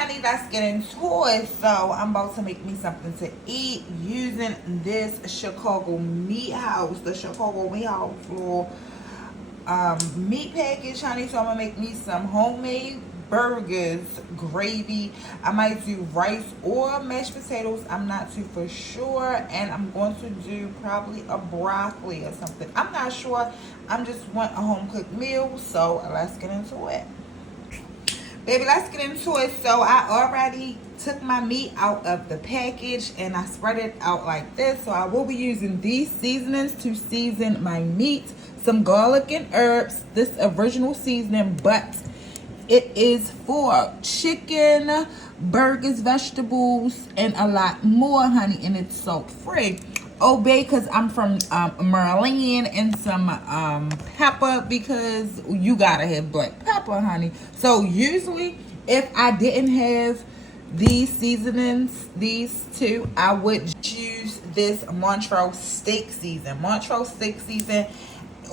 honey, let's get into it. So I'm about to make me something to eat using this Chicago Meat House, the Chicago Meat House floor meat package, honey. So I'm gonna make me some homemade burgers, gravy. I might do rice or mashed potatoes, I'm not too for sure. And I'm going to do probably a broccoli or something, I'm not sure. I'm just want a home cooked meal. So let's get into it, baby. Let's get into it. So I already took my meat out of the package and I spread it out like this. So I will be using these seasonings to season my meat. Some garlic and herbs, this original seasoning, but it is for chicken, burgers, vegetables, and a lot more, honey. And it's salt free. Obey, because I'm from Maryland, and some pepper, because you gotta have black pepper, honey. So usually if I didn't have these seasonings, these two, I would use this Montreal steak season. Montreal steak season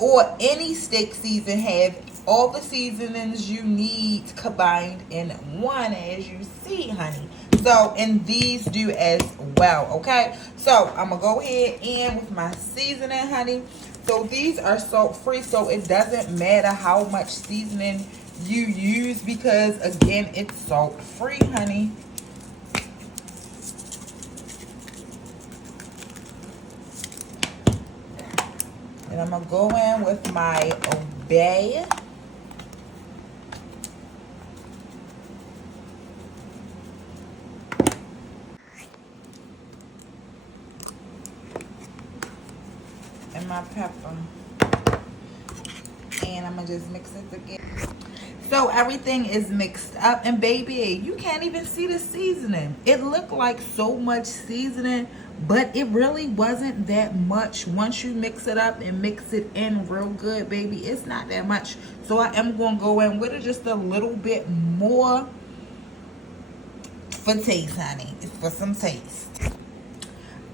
or any steak season have all the seasonings you need combined in one, as you see, honey. So, and these do as well, okay? So, I'm going to go ahead in with my seasoning, honey. So, these are salt-free, so it doesn't matter how much seasoning you use because, again, it's salt-free, honey. And I'm going to go in with my Obey. And my pepper. And I'm going to just mix it together. So everything is mixed up. And baby, you can't even see the seasoning. It looked like so much seasoning, but it really wasn't that much. Once you mix it up and mix it in real good, baby, it's not that much. So I am going to go in with it just a little bit more for taste, honey. It's for some taste.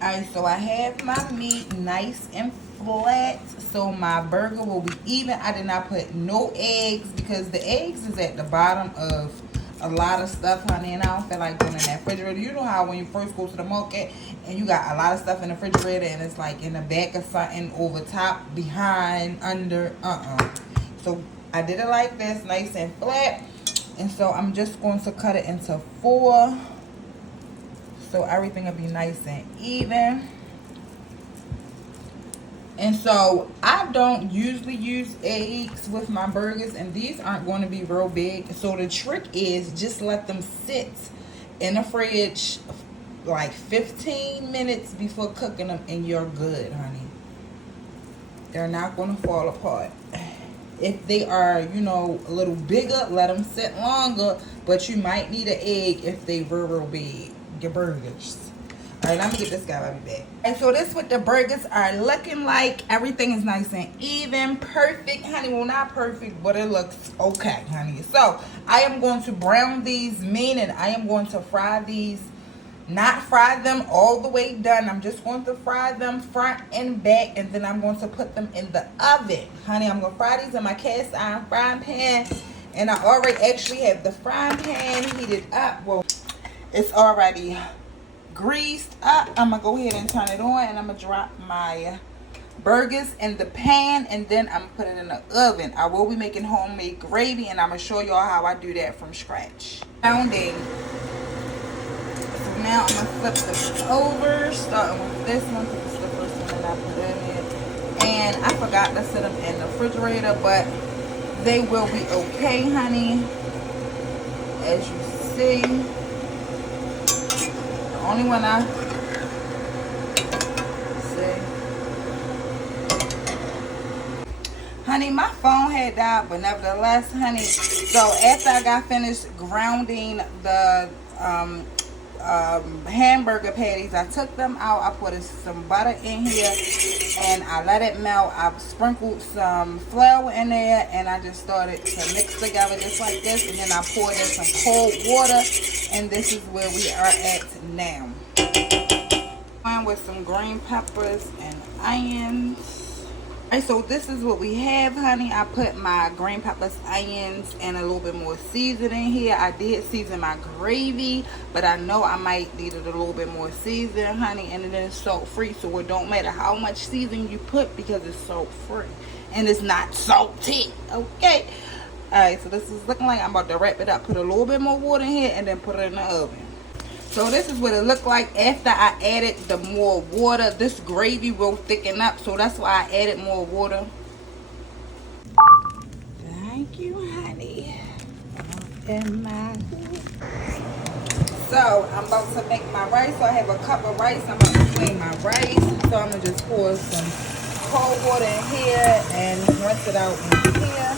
Alright, so I have my meat nice and flat, so my burger will be even. I did not put no eggs because the eggs is at the bottom of a lot of stuff, honey, and I don't feel like going in that refrigerator. You know how when you first go to the market and you got a lot of stuff in the refrigerator and it's like in the back of something, over top, behind, under, So I did it like this, nice and flat. And so I'm just going to cut it into 4. So everything will be nice and even. And so I don't usually use eggs with my burgers, and these aren't going to be real big. So the trick is just let them sit in the fridge like 15 minutes before cooking them, and you're good, honey. They're not going to fall apart. If they are, you know, a little bigger, let them sit longer, but you might need an egg if they were real big. Your burgers. Alright, let me get this guy. I'll be back. And so this what the burgers are looking like. Everything is nice and even, perfect, honey. Well, not perfect, but it looks okay, honey. So I am going to brown these, meaning I am going to fry these, not fry them all the way done. I'm just going to fry them front and back, and then I'm going to put them in the oven, honey. I'm going to fry these in my cast iron frying pan, and I already actually have the frying pan heated up. Well, it's already greased up. I'm gonna go ahead and turn it on, and I'm gonna drop my burgers in the pan, and then I'm gonna put it in the oven. I will be making homemade gravy, and I'm gonna show y'all how I do that from scratch. Pounding. So now I'm gonna flip this over, starting with this one, because it's the first one that I put in it. And I forgot to set them in the refrigerator, but they will be okay, honey. As you see. Only one I see. Honey, my phone had died, but nevertheless, honey. So after I got finished grounding the hamburger patties, I took them out. I put some butter in here and I let it melt. I sprinkled some flour in there, and I just started to mix together just like this, and then I poured in some cold water, and this is where we are at now. With some green peppers and onions. Alright, so this is what we have, honey. I put my green peppers, onions, and a little bit more seasoning here. I did season my gravy, but I know I might need it a little bit more seasoning, honey. And it is salt free, so it don't matter how much seasoning you put because it's salt free and it's not salty. Okay. Alright, so this is looking like I'm about to wrap it up. Put a little bit more water in here and then put it in the oven. So this is what it looked like after I added the more water. This gravy will thicken up, so that's why I added more water. Thank you, honey. So I'm about to make my rice. So I have a cup of rice. I'm about to clean my rice. So I'm gonna just pour some cold water in here and rinse it out in here,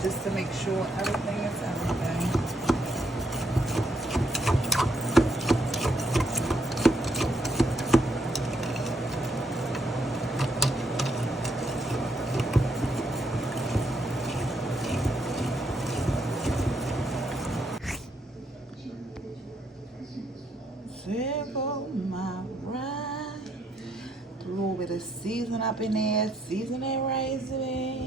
just to make sure everything is everything. Circle my rice. A little bit of season up in there. Season it rice in.